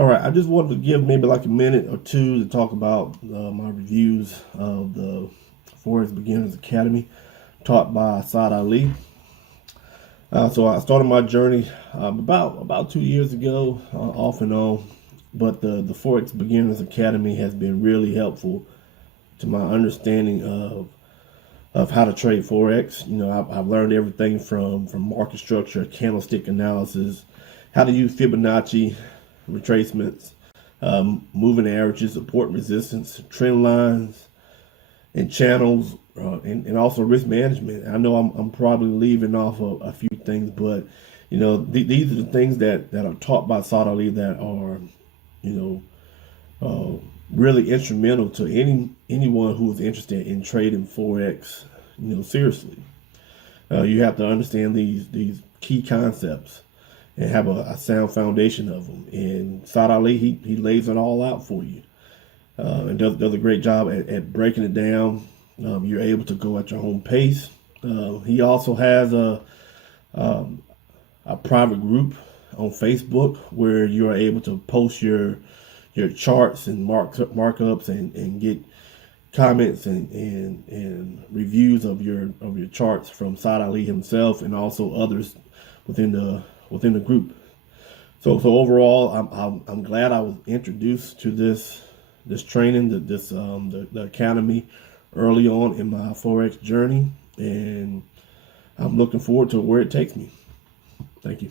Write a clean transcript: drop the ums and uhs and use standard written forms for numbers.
All right, I just wanted to give maybe like a minute or two to talk about my reviews of the Forex Beginners Academy taught by Saad Ali. So I started my journey about 2 years ago, off and on. But the Forex Beginners Academy has been really helpful to my understanding of how to trade Forex. You know, I've learned everything from market structure, candlestick analysis, how to use Fibonacci retracements, moving averages, support and resistance, trend lines, and channels, and also risk management. I know I'm probably leaving off a few things, but you know these are the things that are taught by Saad Ali that are, you know, really instrumental to anyone who is interested in trading Forex. You know, seriously, you have to understand these key concepts and have a sound foundation of them. And Saad Ali, he lays it all out for you, and does a great job at breaking it down. You're able to go at your own pace. He also has a private group on Facebook where you are able to post your charts and markups and get comments and reviews of your charts from Saad Ali himself and also others within the group. So overall, I'm glad I was introduced to this training, the academy early on in my Forex journey, and I'm looking forward to where it takes me. Thank you.